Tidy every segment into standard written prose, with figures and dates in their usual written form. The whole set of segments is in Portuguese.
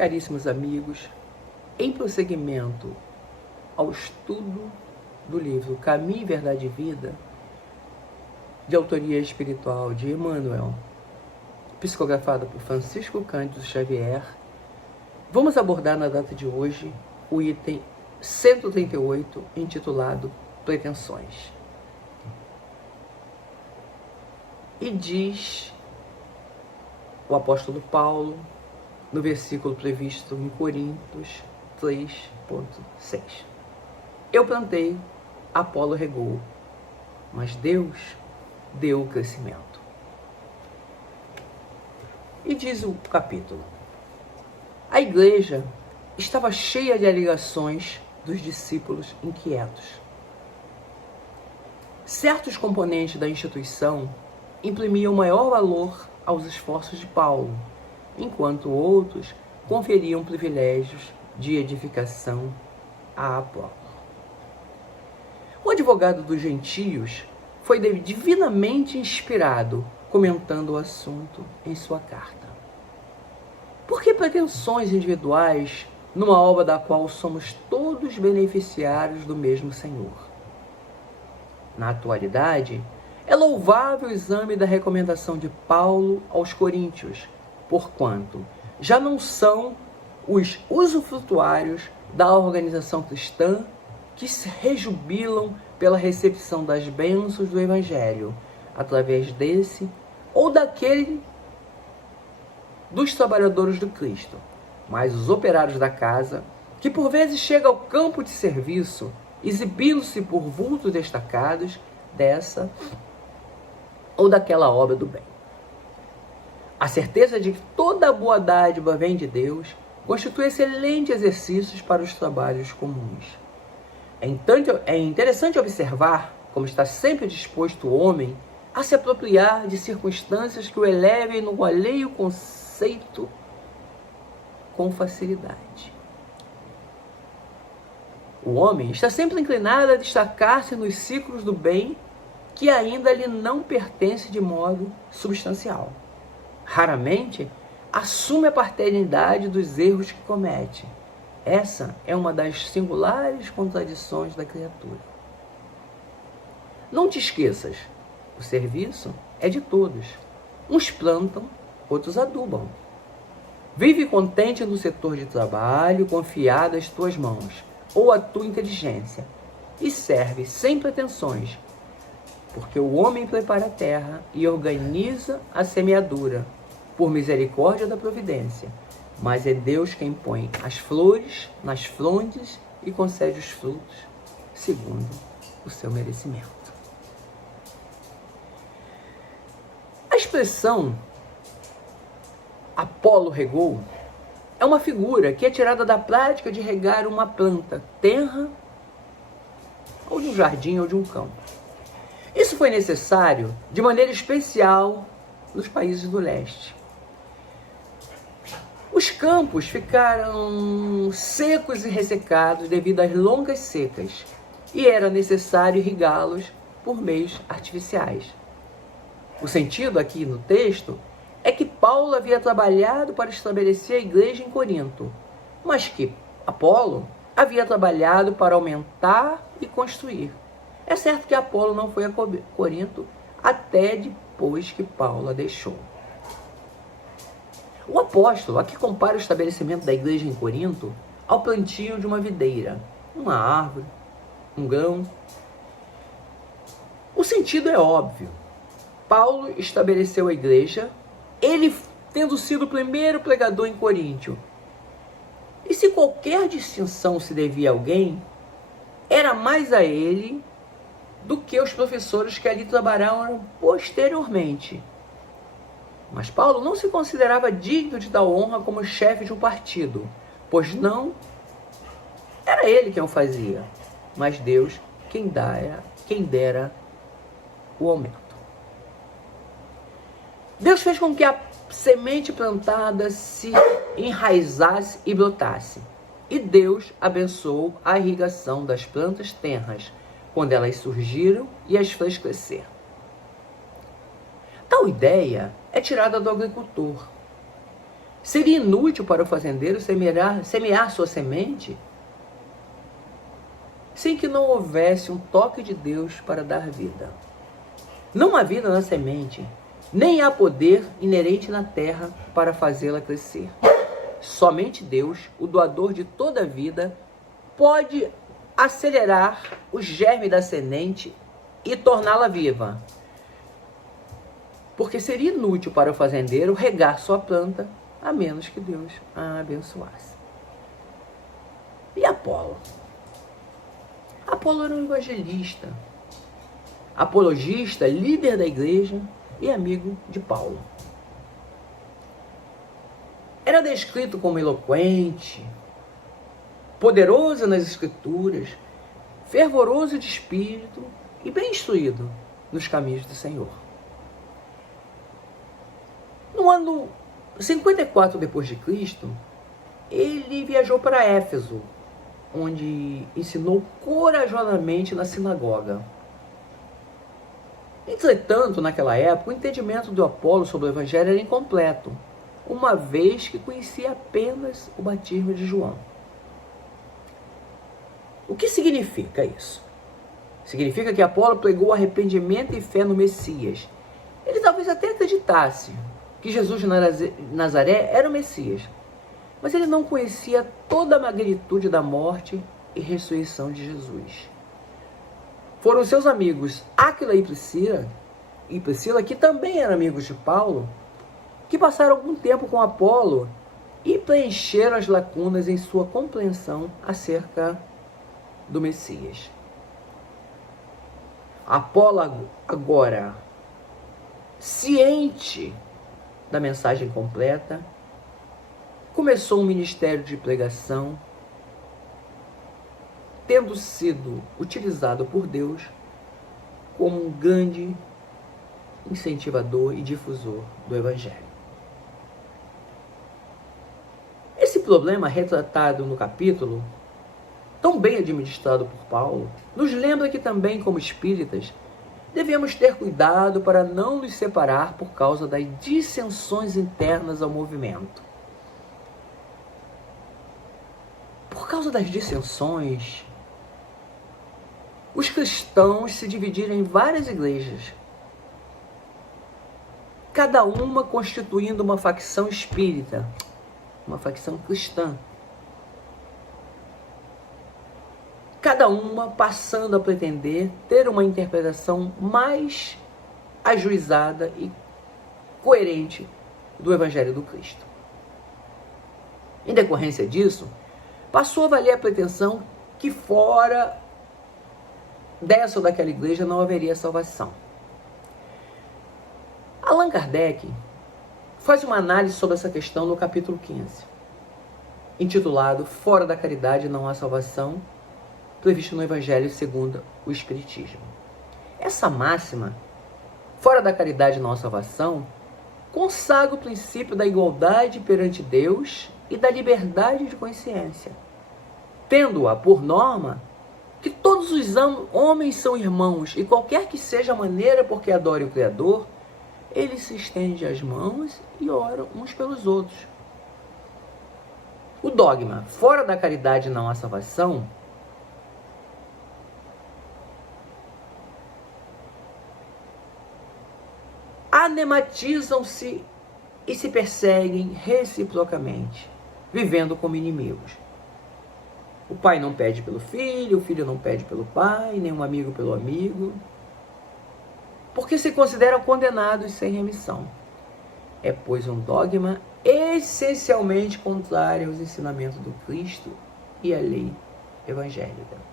Caríssimos amigos, em prosseguimento ao estudo do livro Caminho, Verdade e Vida, de autoria espiritual de Emmanuel, psicografado por Francisco Cândido Xavier, vamos abordar na data de hoje o item 138, intitulado Pretensões. E diz o apóstolo Paulo, no versículo previsto em Coríntios 3,6. Eu plantei, Apolo regou, mas Deus deu o crescimento. E diz o capítulo: a igreja estava cheia de alegações dos discípulos inquietos. Certos componentes da instituição imprimiam maior valor aos esforços de Paulo, enquanto outros conferiam privilégios de edificação a Apolo. O advogado dos gentios foi divinamente inspirado, comentando o assunto em sua carta. Por que pretensões individuais numa obra da qual somos todos beneficiários do mesmo Senhor? Na atualidade, é louvável o exame da recomendação de Paulo aos coríntios, porquanto já não são os usufrutuários da organização cristã que se rejubilam pela recepção das bênçãos do Evangelho, através desse ou daquele dos trabalhadores do Cristo, mas os operários da casa, que por vezes chegam ao campo de serviço, exibindo-se por vultos destacados dessa ou daquela obra do bem. A certeza de que toda a boa dádiva vem de Deus constitui excelentes exercícios para os trabalhos comuns. É interessante observar como está sempre disposto o homem a se apropriar de circunstâncias que o elevem no alheio conceito com facilidade. O homem está sempre inclinado a destacar-se nos ciclos do bem que ainda lhe não pertence de modo substancial. Raramente assume a paternidade dos erros que comete. Essa é uma das singulares contradições da criatura. Não te esqueças, o serviço é de todos. Uns plantam, outros adubam. Vive contente no setor de trabalho, confiado às tuas mãos, ou à tua inteligência, e serve sem pretensões, porque o homem prepara a terra e organiza a semeadura, por misericórdia da providência, mas é Deus quem põe as flores nas frondes e concede os frutos, segundo o seu merecimento. A expressão Apolo regou é uma figura que é tirada da prática de regar uma planta tenra, ou de um jardim ou de um campo. Isso foi necessário de maneira especial nos países do leste. Os campos ficaram secos e ressecados devido às longas secas, e era necessário irrigá-los por meios artificiais. O sentido aqui no texto é que Paulo havia trabalhado para estabelecer a igreja em Corinto, mas que Apolo havia trabalhado para aumentar e construir. É certo que Apolo não foi a Corinto até depois que Paulo a deixou. O apóstolo aqui compara o estabelecimento da igreja em Corinto ao plantio de uma videira, uma árvore, um grão. O sentido é óbvio. Paulo estabeleceu a igreja, ele tendo sido o primeiro pregador em Coríntio. E se qualquer distinção se devia a alguém, era mais a ele do que os professores que ali trabalharam posteriormente. Mas Paulo não se considerava digno de tal honra como chefe de um partido, pois não era ele quem o fazia, mas Deus quem dera o aumento. Deus fez com que a semente plantada se enraizasse e brotasse. E Deus abençoou a irrigação das plantas tenras, quando elas surgiram e as fez crescer. Tal ideia é tirada do agricultor. Seria inútil para o fazendeiro semear sua semente sem que não houvesse um toque de Deus para dar vida. Não há vida na semente, nem há poder inerente na terra para fazê-la crescer. Somente Deus, o doador de toda a vida, pode acelerar o germe da semente e torná-la viva. Porque seria inútil para o fazendeiro regar sua planta, a menos que Deus a abençoasse. E Apolo? Apolo era um evangelista, apologista, líder da igreja e amigo de Paulo. Era descrito como eloquente, poderoso nas escrituras, fervoroso de espírito e bem instruído nos caminhos do Senhor. No ano 54 depois de Cristo, ele viajou para Éfeso, onde ensinou corajosamente na sinagoga. Entretanto, naquela época, o entendimento do Apolo sobre o Evangelho era incompleto, uma vez que conhecia apenas o batismo de João. O que significa isso? Significa que Apolo pregou arrependimento e fé no Messias. Ele talvez até acreditasse que Jesus de Nazaré era o Messias, mas ele não conhecia toda a magnitude da morte e ressurreição de Jesus. Foram seus amigos Áquila e Priscila, que também eram amigos de Paulo, que passaram algum tempo com Apolo e preencheram as lacunas em sua compreensão acerca do Messias. Apolo agora, ciente da mensagem completa, começou um ministério de pregação, tendo sido utilizado por Deus como um grande incentivador e difusor do Evangelho. Esse problema retratado no capítulo, tão bem administrado por Paulo, nos lembra que também, como espíritas, devemos ter cuidado para não nos separar por causa das dissensões internas ao movimento. Por causa das dissensões, os cristãos se dividiram em várias igrejas, cada uma constituindo uma facção espírita, uma facção cristã. Cada uma passando a pretender ter uma interpretação mais ajuizada e coerente do Evangelho do Cristo. Em decorrência disso, passou a valer a pretensão que fora dessa ou daquela igreja não haveria salvação. Allan Kardec faz uma análise sobre essa questão no capítulo 15, intitulado Fora da Caridade não há salvação, previsto no Evangelho segundo o Espiritismo. Essa máxima, fora da caridade não há salvação, consagra o princípio da igualdade perante Deus e da liberdade de consciência, tendo-a por norma que todos os homens são irmãos e qualquer que seja a maneira por que adore o Criador, eles se estendem as mãos e oram uns pelos outros. O dogma, fora da caridade não há salvação, anematizam-se e se perseguem reciprocamente, vivendo como inimigos. O pai não pede pelo filho, o filho não pede pelo pai, nem um amigo pelo amigo, porque se consideram condenados sem remissão. É, pois, um dogma essencialmente contrário aos ensinamentos do Cristo e à lei evangélica.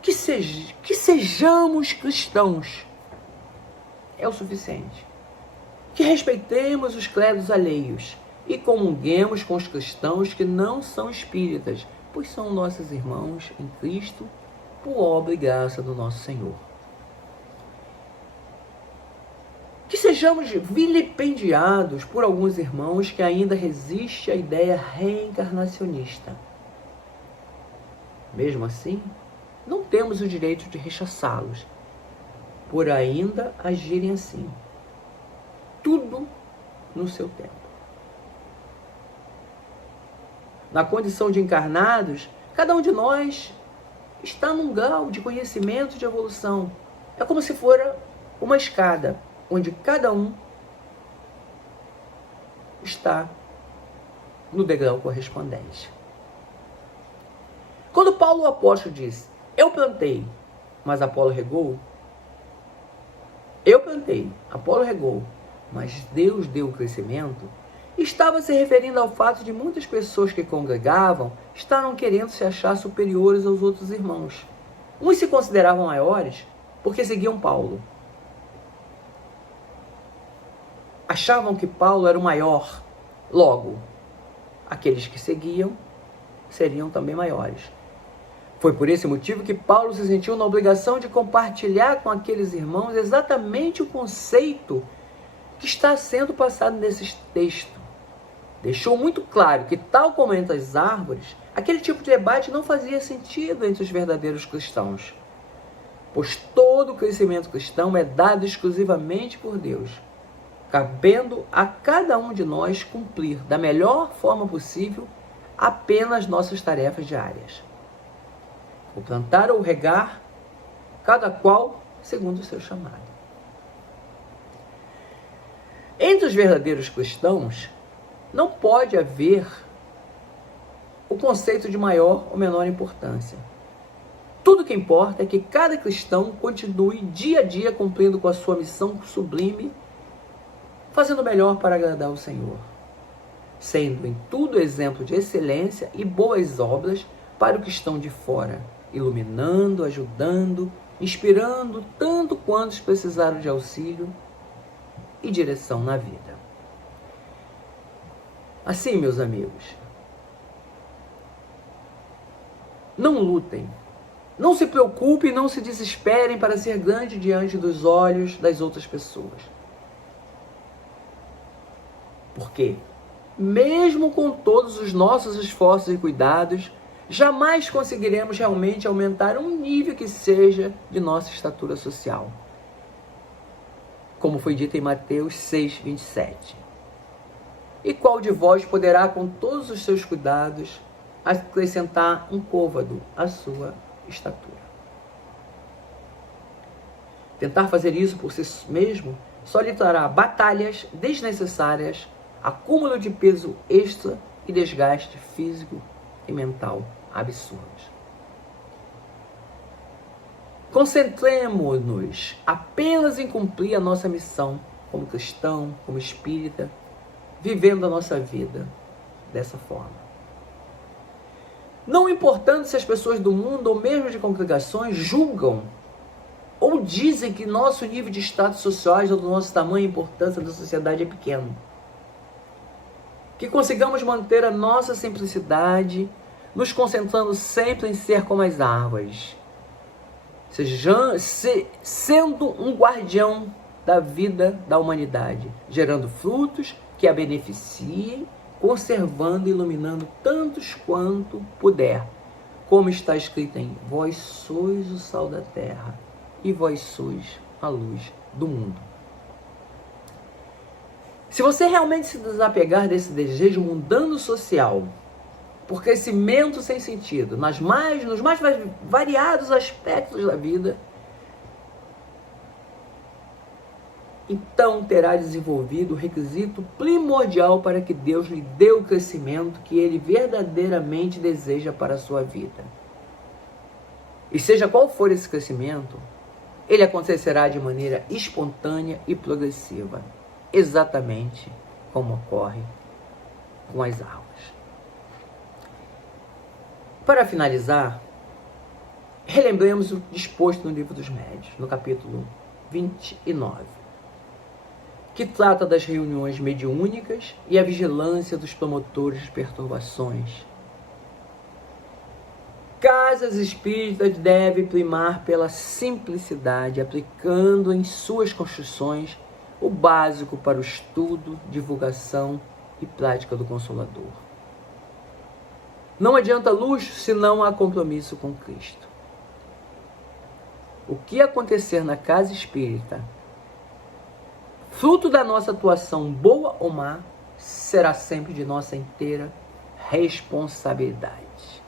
Que sejamos cristãos é o suficiente. Que respeitemos os credos alheios e comunguemos com os cristãos que não são espíritas, pois são nossos irmãos em Cristo, por obra e graça do nosso Senhor. Que sejamos vilipendiados por alguns irmãos que ainda resistem à ideia reencarnacionista. Mesmo assim, não temos o direito de rechaçá-los, por ainda agirem assim. tudo no seu tempo. Na condição de encarnados, cada um de nós está num grau de conhecimento, de evolução. É como se fora uma escada, onde cada um está no degrau correspondente. Quando Paulo o apóstolo diz, eu plantei, mas Apolo regou, eu plantei, Apolo regou, mas Deus deu o crescimento, estava se referindo ao fato de muitas pessoas que congregavam estavam querendo se achar superiores aos outros irmãos. Uns se consideravam maiores porque seguiam Paulo. Achavam que Paulo era o maior. Logo, aqueles que seguiam seriam também maiores. Foi por esse motivo que Paulo se sentiu na obrigação de compartilhar com aqueles irmãos exatamente o conceito que está sendo passado nesse texto. Deixou muito claro que, tal como entre as árvores, aquele tipo de debate não fazia sentido entre os verdadeiros cristãos, pois todo o crescimento cristão é dado exclusivamente por Deus, cabendo a cada um de nós cumprir da melhor forma possível apenas nossas tarefas diárias. O plantar ou regar, cada qual segundo o seu chamado. Entre os verdadeiros cristãos, não pode haver o conceito de maior ou menor importância. Tudo que importa é que cada cristão continue dia a dia cumprindo com a sua missão sublime, fazendo o melhor para agradar o Senhor, sendo em tudo exemplo de excelência e boas obras para o que estão de fora, iluminando, ajudando, inspirando tanto quantos precisaram de auxílio e direção na vida. Assim, meus amigos, não lutem, não se preocupem, não se desesperem para ser grande diante dos olhos das outras pessoas. Porque, mesmo com todos os nossos esforços e cuidados, jamais conseguiremos realmente aumentar um nível que seja de nossa estatura social. Como foi dito em Mateus 6:27. E qual de vós poderá, com todos os seus cuidados, acrescentar um côvado à sua estatura? Tentar fazer isso por si mesmo só lhe trará batalhas desnecessárias, acúmulo de peso extra e desgaste físico e mental absurdos. Concentremo-nos apenas em cumprir a nossa missão como cristão, como espírita, vivendo a nossa vida dessa forma. Não importando se as pessoas do mundo ou mesmo de congregações julgam ou dizem que nosso nível de status sociais ou do nosso tamanho e importância da sociedade é pequeno. Que consigamos manter a nossa simplicidade, nos concentrando sempre em ser como as árvores, sendo um guardião da vida da humanidade, gerando frutos que a beneficiem, conservando e iluminando tantos quanto puder, como está escrito em vós sois o sal da terra e vós sois a luz do mundo. Se você realmente se desapegar desse desejo mundano social, por crescimento sem sentido, nos mais variados aspectos da vida, então terá desenvolvido o requisito primordial para que Deus lhe dê o crescimento que Ele verdadeiramente deseja para a sua vida. E seja qual for esse crescimento, ele acontecerá de maneira espontânea e progressiva, exatamente como ocorre com as árvores. Para finalizar, relembremos o disposto no Livro dos Médiuns, no capítulo 29, que trata das reuniões mediúnicas e a vigilância dos promotores de perturbações. Casas espíritas devem primar pela simplicidade, aplicando em suas construções o básico para o estudo, divulgação e prática do Consolador. Não adianta luxo se não há compromisso com Cristo. O que acontecer na casa espírita fruto da nossa atuação, boa ou má, será sempre de nossa inteira responsabilidade.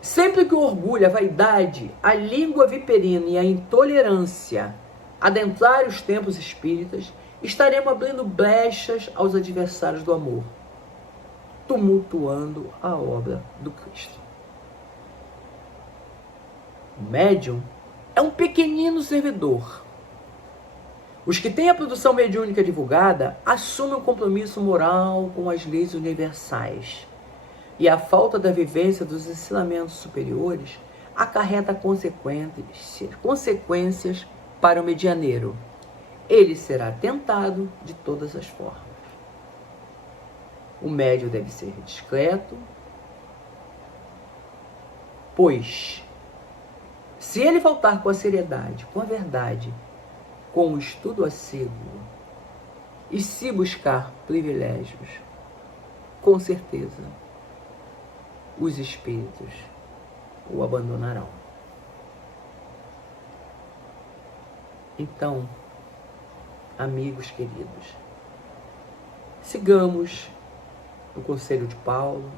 Sempre que o orgulho, a vaidade, a língua viperina e a intolerância adentrarem os tempos espíritas, estaremos abrindo brechas aos adversários do amor, tumultuando a obra do Cristo. O médium é um pequenino servidor. Os que têm a produção mediúnica divulgada assumem um compromisso moral com as leis universais. E a falta da vivência dos ensinamentos superiores acarreta consequências para o medianeiro. Ele será tentado de todas as formas. O médium deve ser discreto, pois, se ele faltar com a seriedade, com a verdade, com o estudo assíduo, e se buscar privilégios, com certeza, os espíritos o abandonarão. Então, amigos queridos, sigamos o conselho de Paulo,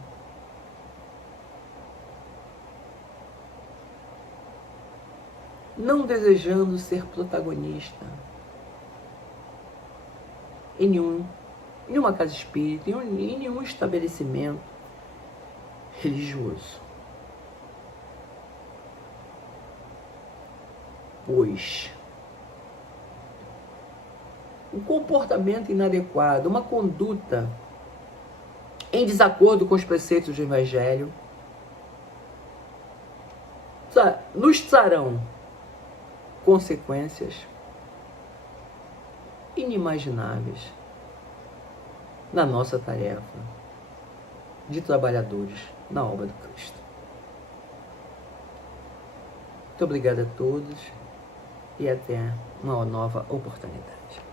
não desejando ser protagonista em nenhuma casa espírita, em nenhum estabelecimento religioso. Pois um comportamento inadequado, uma conduta em desacordo com os preceitos do Evangelho, nos trarão consequências inimagináveis na nossa tarefa de trabalhadores na obra do Cristo. Muito obrigado a todos e até uma nova oportunidade.